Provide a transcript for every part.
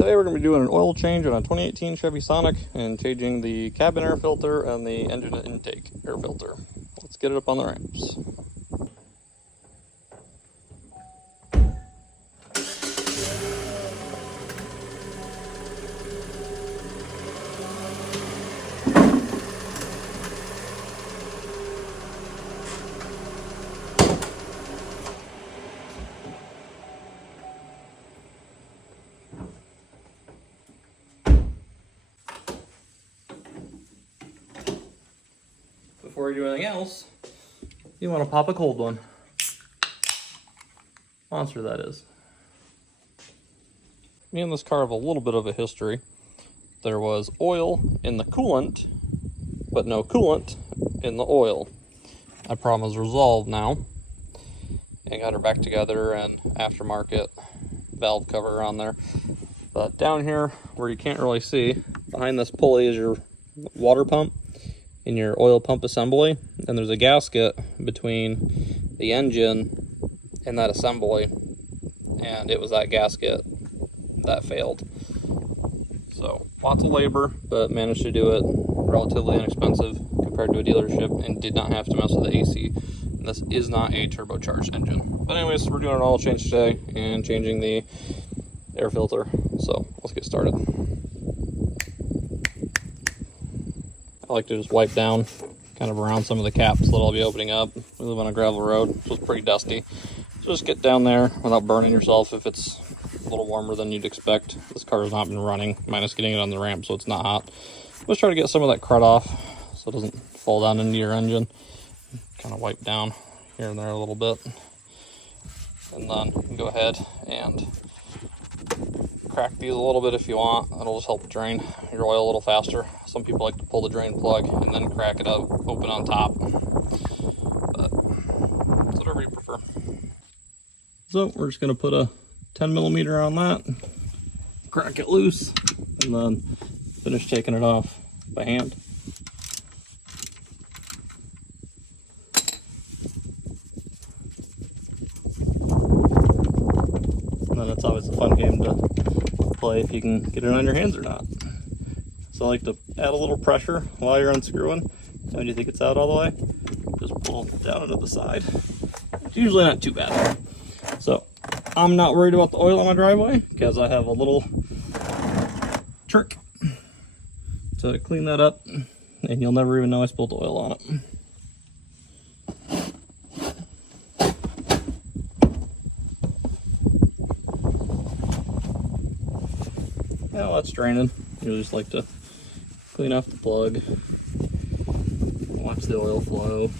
Today we're going to be doing an oil change on a 2018 Chevy Sonic and changing the cabin air filter and the engine intake air filter. Let's get it up on the ramps. Before you do anything else, you want to pop a cold one. Monster, that is. Me and this car have a little bit of a history. There was oil in the coolant, but no coolant in the oil. That problem is resolved now. And got her back together and aftermarket valve cover on there. But down here, where you can't really see, behind this pulley is your water pump in your oil pump assembly, and there's a gasket between the engine and that assembly, and it was that gasket that failed. So lots of labor, but managed to do it relatively inexpensive compared to a dealership, and did not have to mess with the AC. And this is not a turbocharged engine. But anyways, we're doing an oil change today and changing the air filter, so let's get started. I like to just wipe down kind of around some of the caps that I'll be opening up. We live on a gravel road, so it's pretty dusty. So just get down there without burning yourself if it's a little warmer than you'd expect. This car has not been running, minus getting it on the ramp, so it's not hot. Let's try to get some of that crud off so it doesn't fall down into your engine. Kind of wipe down here and there a little bit. And then go ahead and crack these a little bit if you want. It'll just help drain your oil a little faster. Some people like to pull the drain plug and then crack it up, open on top. But it's whatever you prefer. So we're just going to put a 10mm on that, crack it loose, and then finish taking it off by hand. And then it's always a fun game to play if you can get it on your hands or not. So I like to add a little pressure while you're unscrewing. And when you think it's out all the way, just pull down into the side. It's usually not too bad. So I'm not worried about the oil on my driveway because I have a little trick to clean that up, and you'll never even know I spilled oil on it. Now that's draining. You just like to clean off the plug, watch the oil flow,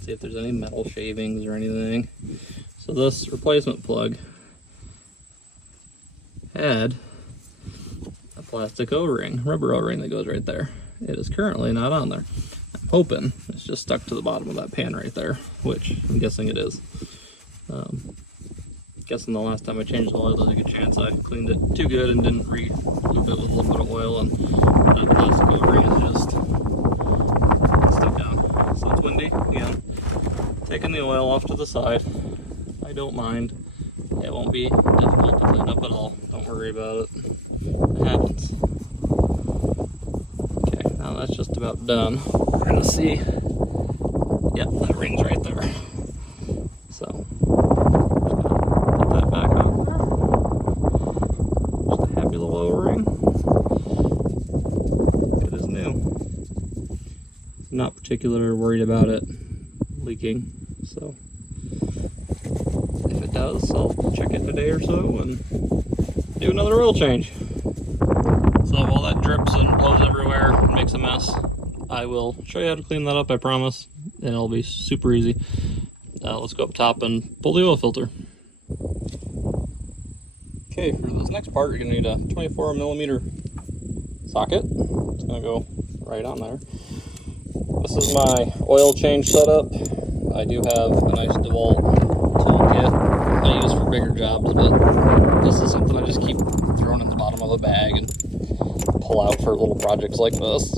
see if there's any metal shavings or anything. So this replacement plug had a plastic O-ring, rubber O-ring that goes right there. It is currently not on there. I'm hoping it's just stuck to the bottom of that pan right there, which I'm guessing it is. Guessing the last time I changed the oil, there's a good chance I cleaned it too good and didn't re-lube it with a little bit of oil, and that plastic O-ring is just stuck down. So it's windy again. Taking the oil off to the side. I don't mind. It won't be difficult to clean up at all. Don't worry about it. It happens. Okay, now that's just about done. We're gonna see. Yep, that ring's right there. So not particularly worried about it leaking, so if it does, I'll check it in a day or so and do another oil change. So while that drips and blows everywhere and makes a mess, I will show you how to clean that up, I promise, and it'll be super easy. Let's go up top and pull the oil filter. Okay, for this next part, you're going to need a 24mm socket. It's going to go right on there. This is my oil change setup. I do have a nice DeWalt toolkit I use for bigger jobs, but this is something I just keep throwing in the bottom of the bag and pull out for little projects like this.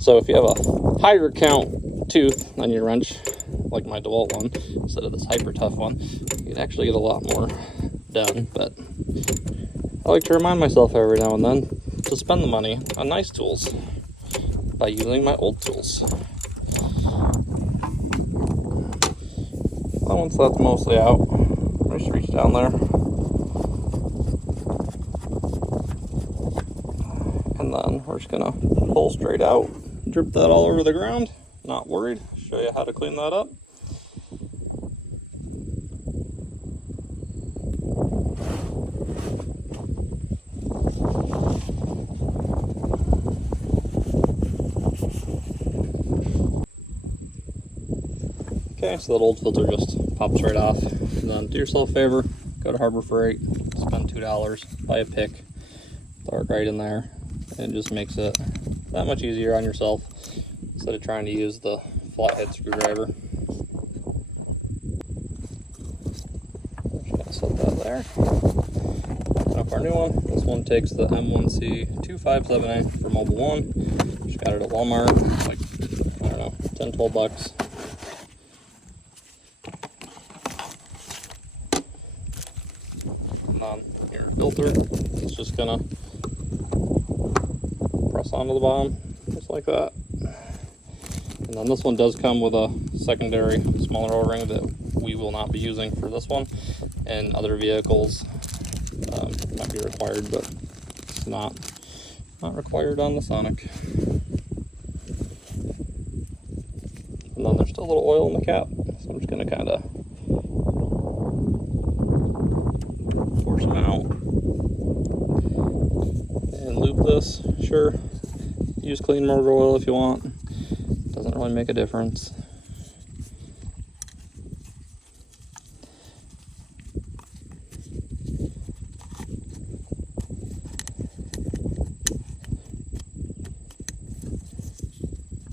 So if you have a higher count tooth on your wrench, like my DeWalt one, instead of this hyper tough one, you'd actually get a lot more done. But I like to remind myself every now and then to spend the money on nice tools by using my old tools. Well, once that's mostly out, I just reach down there and then we're just gonna pull straight out, drip that all over the ground. Not worried. Show you how to clean that up. Okay, so that old filter just pops right off. And then do yourself a favor, go to Harbor Freight, spend $2, buy a pick, throw it right in there, and it just makes it that much easier on yourself instead of trying to use the flathead screwdriver. Just gonna set that there. Open up our new one. This one takes the M1C257A for Mobile One. Just got it at Walmart, like, I don't know, 10, 12 bucks. And then your filter, it's just gonna press onto the bottom, just like that. And then this one does come with a secondary smaller O-ring that we will not be using for this one. And other vehicles might be required, but it's not required on the Sonic. And then there's still a little oil in the cap, so I'm just gonna kind of force them out and lube this. Sure, use clean motor oil if you want. Doesn't really make a difference.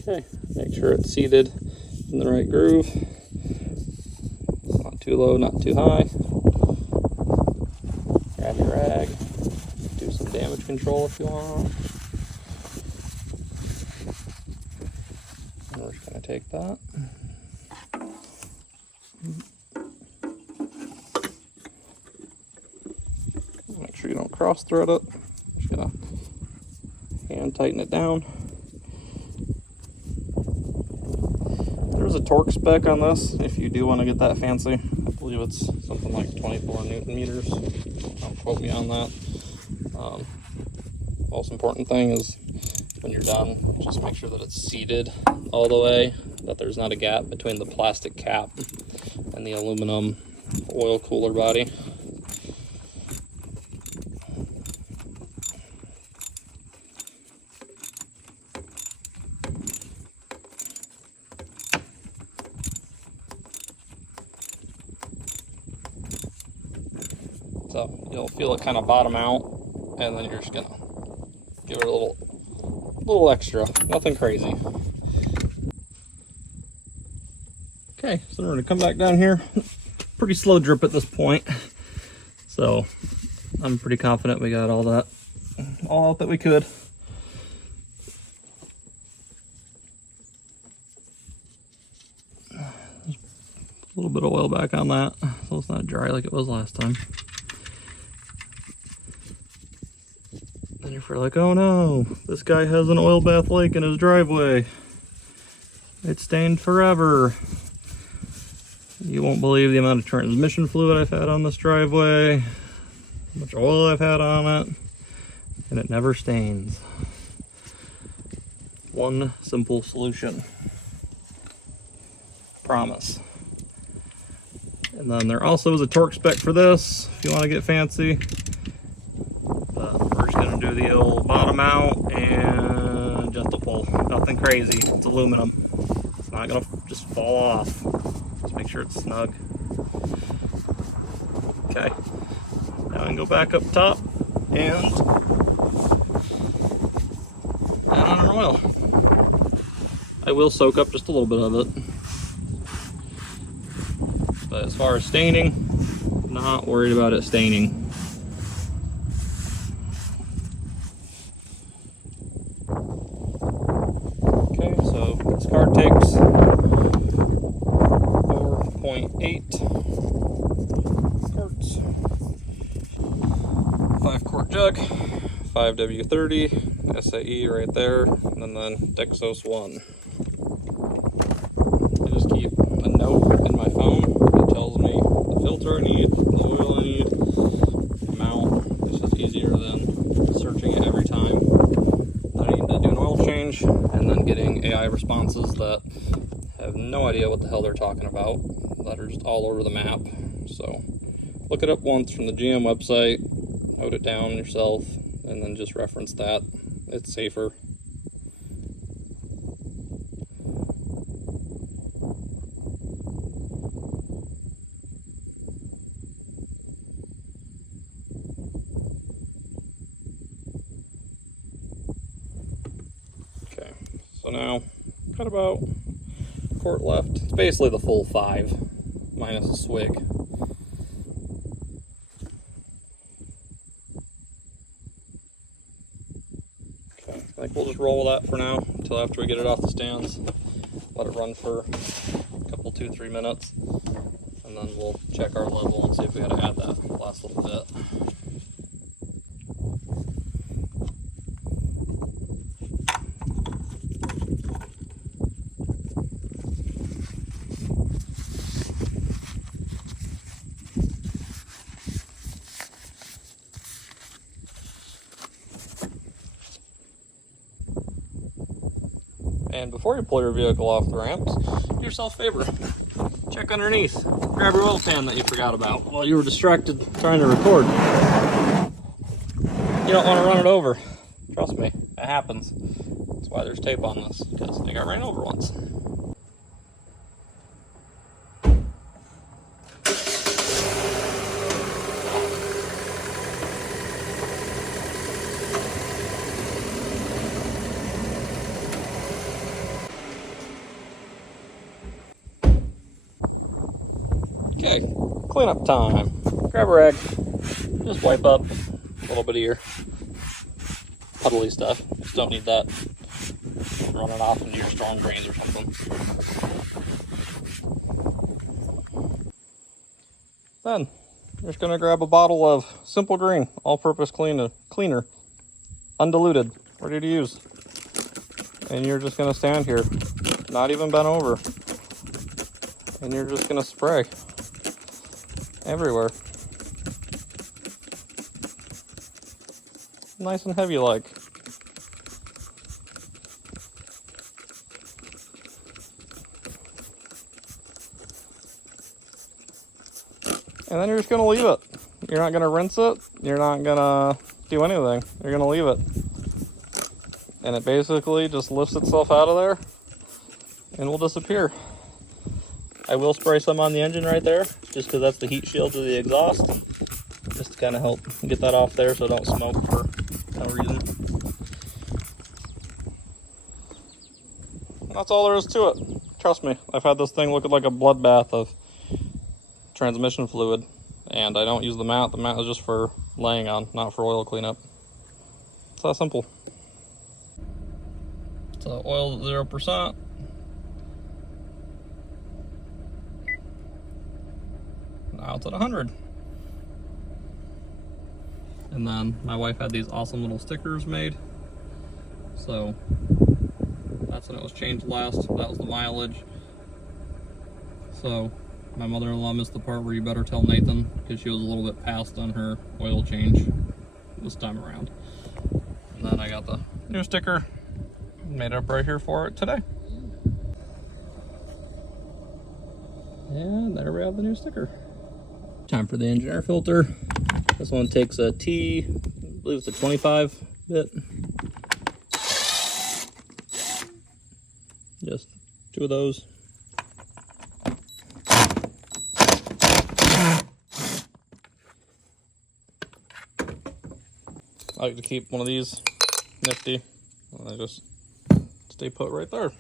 Okay, make sure it's seated in the right groove. It's not too low, not too high. Grab your rag, do some damage control if you want. And we're just going to take that. Make sure you don't cross thread it. Just going to hand tighten it down. There's a torque spec on this if you do want to get that fancy. I believe it's something like 24 Newton meters. Don't quote me on that. Most important thing is when you're done, just make sure that it's seated all the way, that there's not a gap between the plastic cap and the aluminum oil cooler body. So you'll feel it kind of bottom out, and then you're just gonna give it a little extra, nothing crazy. Okay, so we're gonna come back down here. Pretty slow drip at this point, so I'm pretty confident we got all out that we could. A little bit of oil back on that, so it's not dry like it was last time. And if you're like, oh no, this guy has an oil bath lake in his driveway, it's stained forever. You won't believe the amount of transmission fluid I've had on this driveway, how much oil I've had on it, and it never stains. One simple solution. Promise. And then there also is a torque spec for this, if you want to get fancy. We're just going to do the old bottom out and gentle pull. Nothing crazy. It's aluminum. It's not going to just fall off. Just make sure it's snug. Okay. Now I can go back up top and add on our oil. I will soak up just a little bit of it. But as far as staining, not worried about it staining. Okay, so this car takes 5W30, SAE right there, and then Dexos 1. I just keep a note in my phone that tells me the filter I need, the oil I need, the amount. It's just easier than searching it every time that I need to do an oil change, and then getting AI responses that have no idea what the hell they're talking about, that are just all over the map. So look it up once from the GM website, note it down yourself, and then just reference that. It's safer. Okay, so now got about a quart left. It's basically the full 5 minus a swig. I think we'll just roll with that for now until after we get it off the stands. Let it run for a couple, 2-3 minutes, and then we'll check our level and see if we got to add that last little bit. And before you pull your vehicle off the ramps, do yourself a favor. Check underneath. Grab your oil pan that you forgot about while you were distracted trying to record. You don't want to run it over. Trust me, it happens. That's why there's tape on this, because they got ran over once. Okay, cleanup time. Grab a rag, just wipe up a little bit of your puddly stuff. Just don't need that running off into your storm drains or something. Then, you're just gonna grab a bottle of Simple Green, all-purpose cleaner, undiluted, ready to use. And you're just gonna stand here, not even bent over, and you're just gonna spray everywhere. Nice and heavy like. And then you're just gonna leave it. You're not gonna rinse it. You're not gonna do anything. You're gonna leave it. And it basically just lifts itself out of there and will disappear. I will spray some on the engine right there, just because that's the heat shield to the exhaust. Just to kind of help get that off there so it don't smoke for no reason. And that's all there is to it. Trust me, I've had this thing looking like a bloodbath of transmission fluid. And I don't use the mat. The mat is just for laying on, not for oil cleanup. It's that simple. So oil's at 0%. Now it's at 100. And then my wife had these awesome little stickers made. So that's when it was changed last. That was the mileage. So my mother-in-law missed the part where you better tell Nathan, because she was a little bit past on her oil change this time around. And then I got the new sticker made up right here for it today. And there we have the new sticker. Time for the engine air filter. This one takes a T, I believe it's a 25 bit. Just 2 of those. I like to keep one of these nifty. I just stay put right there.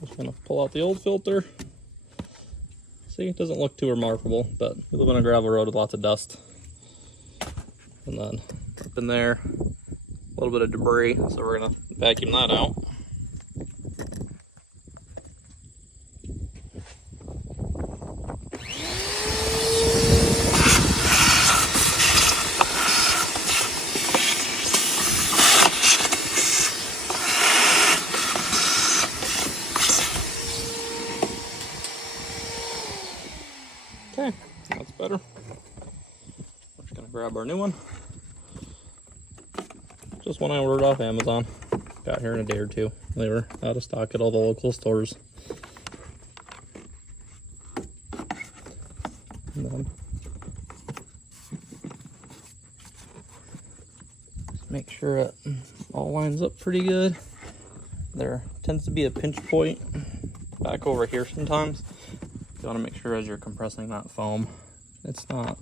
Just gonna pull out the old filter. See, it doesn't look too remarkable, but we live on a gravel road with lots of dust. And then up in there, a little bit of debris, so we're gonna vacuum that out. grab our new one. Just one I ordered off Amazon. Got here in a day or two. They were out of stock at all the local stores. And then just make sure it all lines up pretty good. There tends to be a pinch point back over here sometimes. You want to make sure as you're compressing that foam, it's not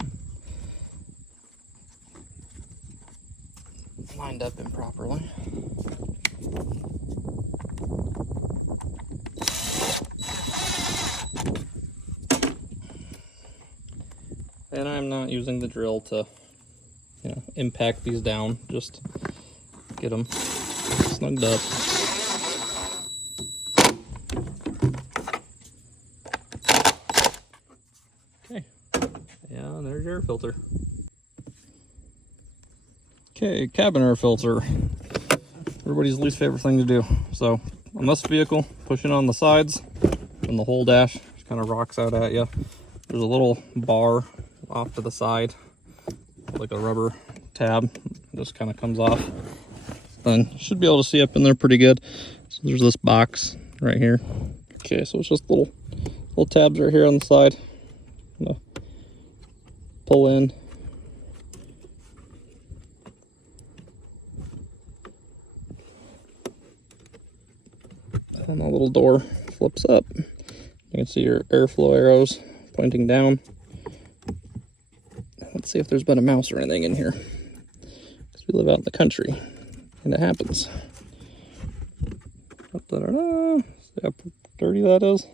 lined up improperly. And I'm not using the drill to, impact these down, just get them snugged up. Okay, yeah, there's your air filter. Okay, cabin air filter. Everybody's least favorite thing to do. So on this vehicle, pushing on the sides and the whole dash just kind of rocks out at you. There's a little bar off to the side, like a rubber tab, just kind of comes off. Then you should be able to see up in there pretty good. So there's this box right here. Okay, so it's just little tabs right here on the side. I'm gonna pull in. And the little door flips up. You can see your airflow arrows pointing down. Let's see if there's been a mouse or anything in here, because we live out in the country and it happens. See how dirty that is?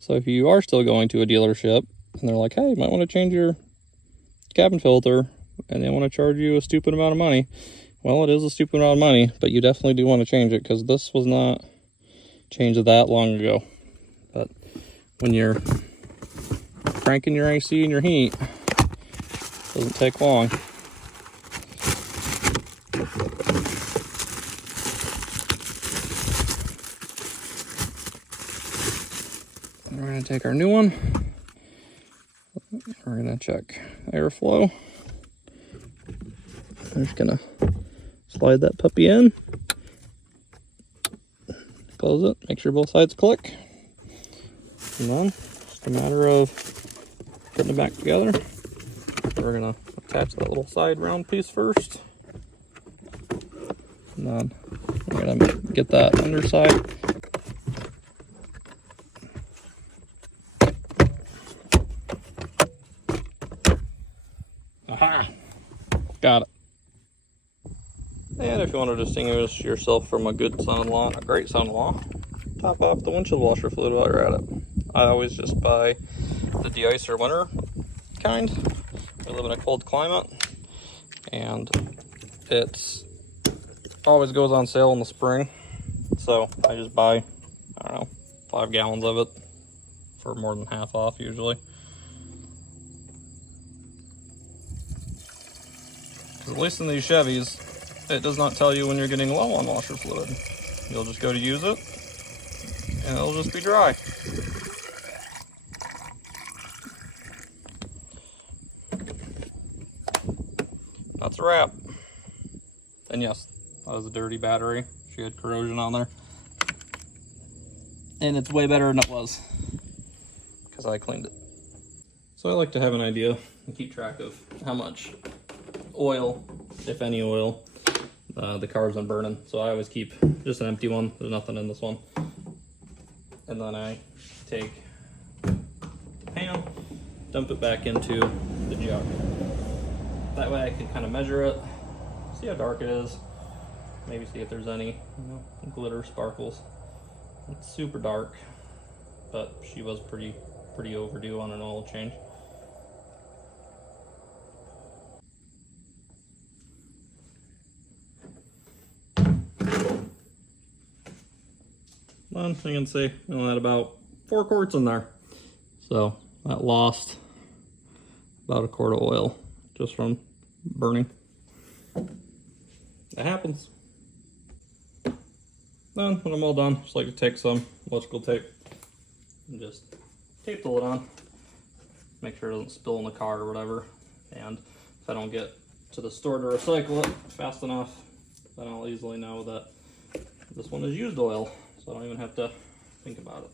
So if you are still going to a dealership and they're like, hey, you might want to change your cabin filter, and they want to charge you a stupid amount of money, well, it is a stupid amount of money, but you definitely do want to change it, because this was not changed that long ago. But when you're cranking your AC and your heat, it doesn't take long. And we're going to take our new one. We're going to check airflow. I'm just going to slide that puppy in. Close it. Make sure both sides click. And then just a matter of putting it back together. We're going to attach that little side round piece first. And then we're going to get that underside. Aha! Got it. And if you want to distinguish yourself from a good son-in-law and a great son-in-law, top off the windshield washer fluid while you're at it. I always just buy the de-icer winter kind. We live in a cold climate, and it's always goes on sale in the spring. So I just buy, 5 gallons of it for more than half off usually. Because at least in these Chevys, it does not tell you when you're getting low on washer fluid. You'll just go to use it, and it'll just be dry. That's a wrap. And yes, that was a dirty battery. She had corrosion on there. And it's way better than it was, because I cleaned it. So I like to have an idea and keep track of how much oil, if any oil, the car's been burning. So I always keep just an empty one. There's nothing in this one. And then I take the pan, dump it back into the jug. That way I can kind of measure it, see how dark it is, maybe see if there's any glitter, sparkles. It's super dark, but she was pretty overdue on an oil change. Then you can see we only had about 4 quarts in there. So that lost about a quart of oil just from burning. That happens. Then when I'm all done, just like to take some electrical tape and just tape the lid on. Make sure it doesn't spill in the car or whatever. And if I don't get to the store to recycle it fast enough, then I'll easily know that this one is used oil, so I don't even have to think about it.